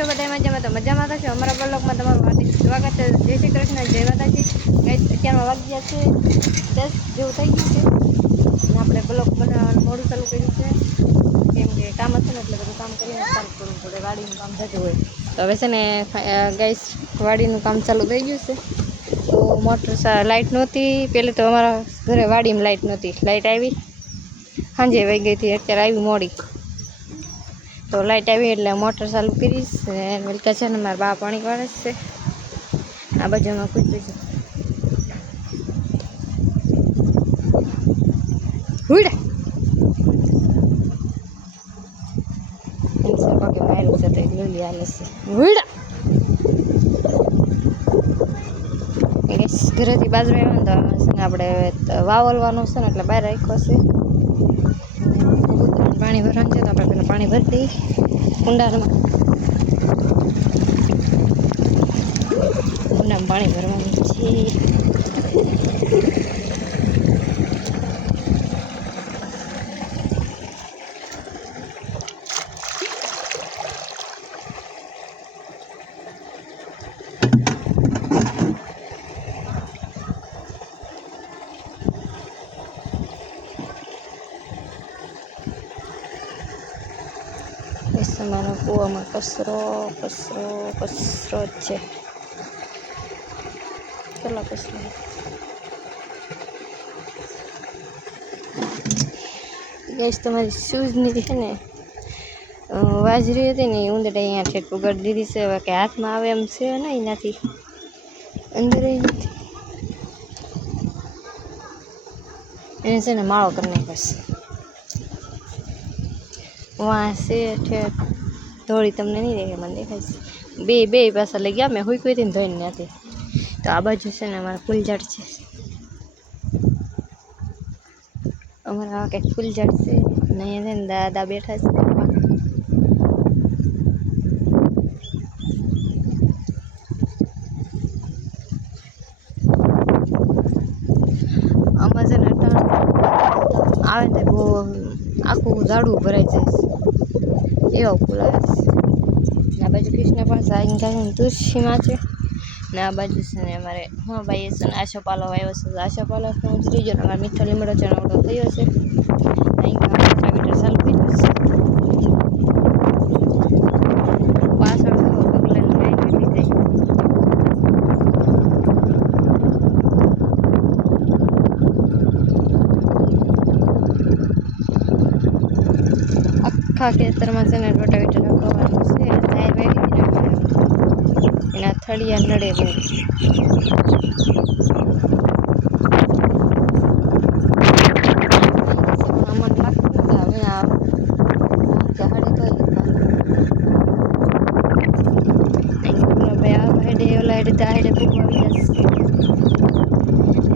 છો બધા મજામાં? તો મજામાં થશો અમારા બ્લોગમાં તમારું હાર્દિક સ્વાગત છે। જય શ્રી કૃષ્ણ, જય માતાજી। ગાઈસ અત્યારમાં વાગ્યા છે 10 જેવું થઈ ગયું છે અને આપણે બ્લોગ બનાવવાનું મોડું ચાલુ કર્યું છે કેમ કે કામ હતું ને એટલે બધું કામ કરીને ચાલુ કરવું પડે, વાડીનું કામ થતું હોય તો હવે છે ને ગાઈસ વાડીનું કામ ચાલુ થઈ ગયું છે। તો મોટર લાઇટ નહોતી, પહેલે તો અમારા ઘરે વાડીમાં લાઇટ નહોતી, લાઇટ આવી સાંજે વહી ગઈ હતી, અત્યારે આવી મોડી તો લાઇટ આવી એટલે મોટર ચાલુ કરીશ ને વલકા છે ને મારા બા પાણી વાળે છે આ બાજુમાં કૂતરું છે હુઈડા એની પગે માર્યું છે તો લીલી હાલે છે હુઈડા ઘરેથી બાજુ આવ્યા ને તો આપણે વાવલવાનું છે ને એટલે બહાર રાખ્યો છે પાણી ભરવાનું છે તો આપણે પેલા પાણી ભરી દઈએ કુંડામાં પાણી ભરવાનું છે। મારા કૂવામાં કચરો કચરો કચરો જ છે, કેટલા કચરો ગેસ તમારી શૂઝની છે ને વાજરી હતી ને એ ઊંધડે અહીંયા ઠેક ઉગાડી દીધી છે, હવે કે હાથમાં આવે એમ છે ને એનાથી અંદર નથી એને છે ને માળો કરી નાખશે વાં છે ઠેક ધોળી તમને નહીં દેખાય, મને દેખાય છે બે પાછા લઈ ગયા મેં હુઈ કોઈ હતી ધોઈને નથી તો આ બાજુ છે ને અમારા ફૂલઝાડ છે, અમારા કંઈક ફૂલઝાડ છે ને અહીંયા છે ને દાદા બેઠા છે આમાં છે ને આવે ને બહુ આખું ઝાડું ભરાઈ જાય છે એવા ફૂલ આવે છે ને આ બાજુ કૃષ્ણ પણ સાંઈ તુલસીમાં છે ને આ બાજુ છે ને અમારે હા ભાઈ છે ને આશોપાલો આવ્યો છે, આશોપાલો ઉતરી ગયો ને અમારે મીઠો લીમડો છે ને ઓટો થયો છે અહીં મીટર ચાલુ કર્યું છે પાછળ આખા ખેતરમાં છે ને રોટાવેટર લગાવવાનું છે, ટાયર વાગી એના થળિયા નડે બહુ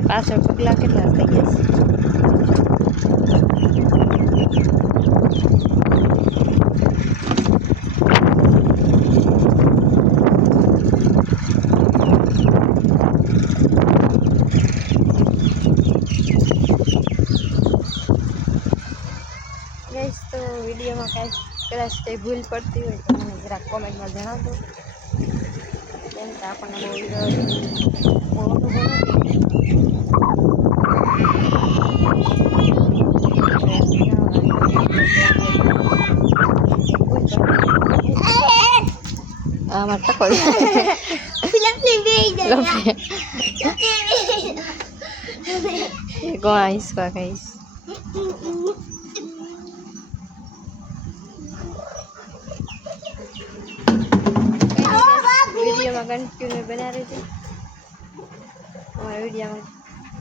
પાછળ પગલા કેટલા થઈ ગયા છે ગાઈસ તો વિડીયોમાં કાંઈ કદાચ કંઈ ભૂલ પડતી હોય તો મને જરાક કોમેન્ટમાં જણાવજો કેમ કે આપણને બહુ અનુભવ આમાં ટકોર કોણ હિસકા કહીશ વિડીયોમાં કન્ટિન્યુ બના રહેજો, અમારા વિડીયોમાં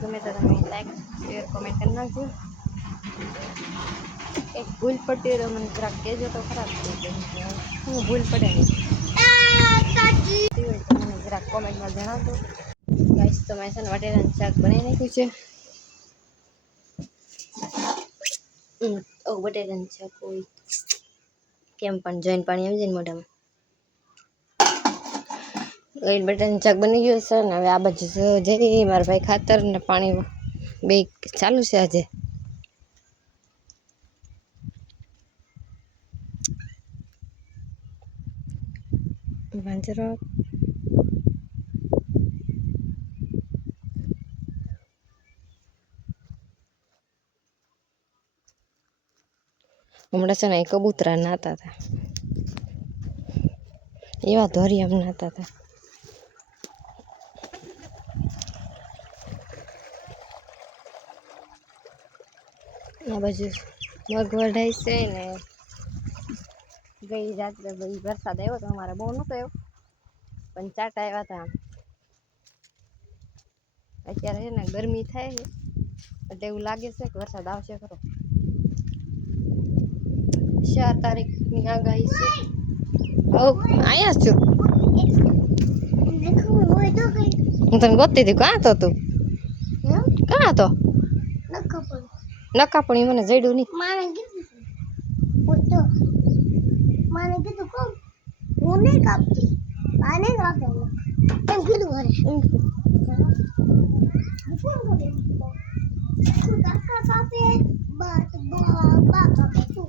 ગમે તો તમે લાઈક શેર કોમેન્ટ કરી નાખજો, એક ભૂલ પડતી હોય તો મને જરાક કહેજો તો ખરાબ થઈ જાય હું ભૂલ પડે નહીં હોય તો મને જરાક કોમેન્ટમાં જણાવજો। ગાઈસ તો મેં છે ને વટેરાનું શાક બનાવી નાખ્યું છે બટેટાનું શાક હોય કેમ પણ જોઈને પાણી આવી જાય ને મોઢામાં બટેટાનું શાક બની ગયું છે ને હવે આ બાજુ જઈ મારા ભાઈ ખાતર ને પાણી બે ચાલુ છે આજે વાંજરો હમણાં છે ને કબૂતરા નાતા હતા, એવા ધોરિયા નાતા હતા. આ બાજુ મગ વઢાય છે ને ગઈ રાત્રે વરસાદ આવ્યો તો અમારે બહુ નતો આવ્યો પણ ચાટા આવ્યા હતા. અત્યારે છે ને ગરમી થાય છે એટલે એવું લાગે છે કે વરસાદ આવશે ખરો. 4 તારીખની આગાહી છે. આયા છું હું તને ગોતતી હતી. કાં તો તું કાં હતો નકા પણ મને જડ્યું નહીં. માને કીધું કોણ હું નહીં કાપતી આને કાપે એમ કીધું ઘરે કાકા કાપે બા કાપે તું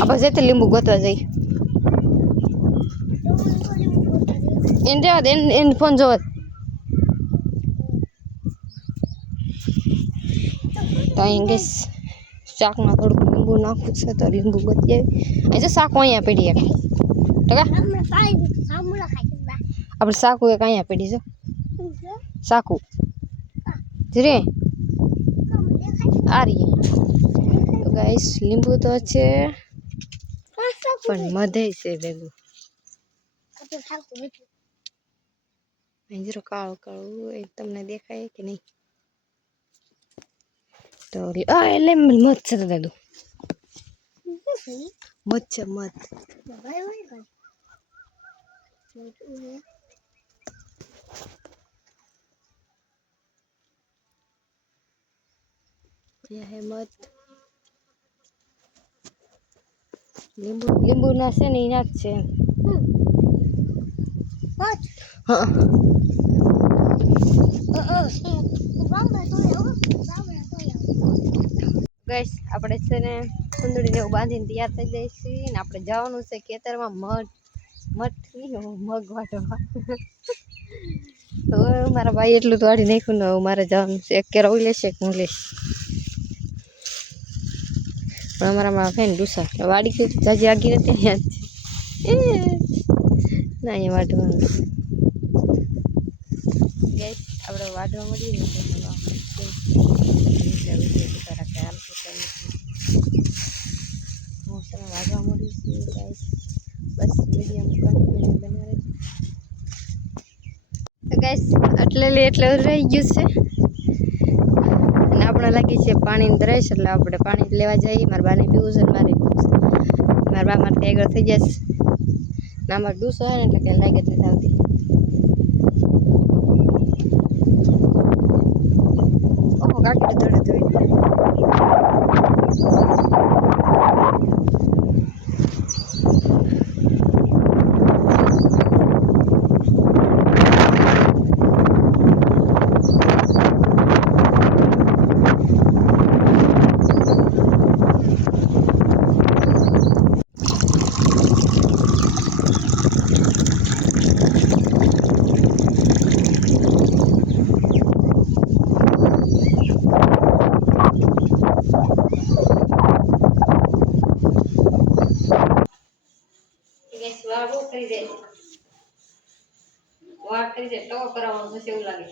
આપણે જતે લીંબુ ગોતવા જઈ. એને જવા દે, એને ફોન જોવા તો અહીં ગઈશ. શાકમાં થોડુંક લીંબુ નાખવું છે તો લીંબુ ગોતી આવી. અહીં જો શાક અહીંયા પડી એક ટકા આપણે શાકુ એક અહીંયા પડી છે શાકુ રે આ રહી. તો ગાઈસ લીંબુ તો છે પણ મધે છે ભેગું. અહીં જરો કાળું કાળું એ તમને દેખાય કે નહીં? તો એટલે મધ છે દાદુ, મધ છે મધ. यह है मध. લીંબુ લીંબુ ના છે ને એના જ છે. હા ગઈશ આપણે છે ને સુંદડીને એવું બાંધીને તૈયાર થઈ જાય છે ને આપણે જવાનું છે ખેતરમાં મઠ નહીં મગ વાટવા. તો મારા ભાઈ એટલું તો વાળી નાખ્યું ને મારે જવાનું છે. એક કેરો લેશે એક હું લઈશ. પણ અમારામાં ફેન ડુસા વાડી કે જાજી આગી નથી ત્યાં જ ના અહીંયા વાટવાનું ગેસ આપણે વાટવા મળીએ ને હું તમે વાટવા મળી છું ગાઈસ. બસ મીડિયમ કન્ટિન્યુ બનાવે તો ગાઈસ એટલે રહી ગયું છે અને આપણે લાગી છે પાણીની તરસ એટલે આપણે પાણી લેવા જઈએ. મારા બાને પીવું છે મારે પીવું છે. મારા બા મારે આગળ થઈ જશે ને અમારે ડૂસો હોય ને એટલે કે લાગે જ નથી આવતી. ઓહો કાકી ધોડે ધોઈ કરી દે વાટ કરી દે ટકો કરાવવાનું પછી એવું લાગે.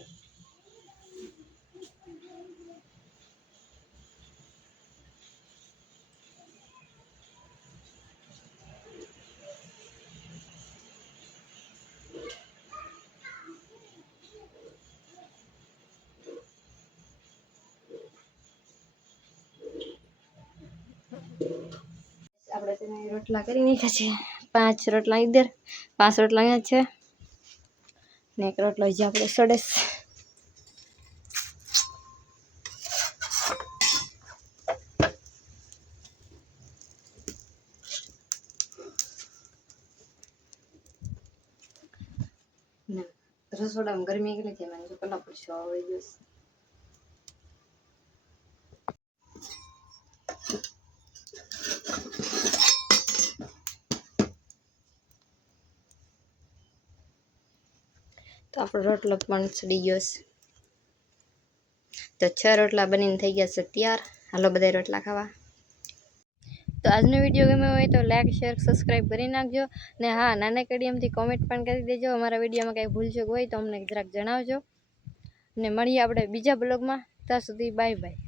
આપણે તેને રોટલા કરી નાખ્યા છે. 5 રોટલા ઈધર 5 રોટલા અહીંયા છે ને એક રોટલો જે આપણે સડેસ. રસોડામાં ગરમી કેટલી છે મને કલા પડશે હવે દિવસ. તો આપણો રોટલો પણ ચડી ગયો છે. તો 6 રોટલા બનીને થઈ ગયા છે તૈયાર. હાલો બધા રોટલા ખાવા. તો આજનો વિડીયો ગમ્યો હોય તો લાઈક શેર સબસ્ક્રાઈબ કરી નાખજો. ને હા, નાનકડી એમથી કોમેન્ટ પણ કરી દેજો. અમારા વિડીયોમાં કંઈ ભૂલચૂક હોય તો અમને જરાક જણાવજો. ને મળીએ આપણે બીજા બ્લોગમાં. ત્યાં સુધી બાય બાય.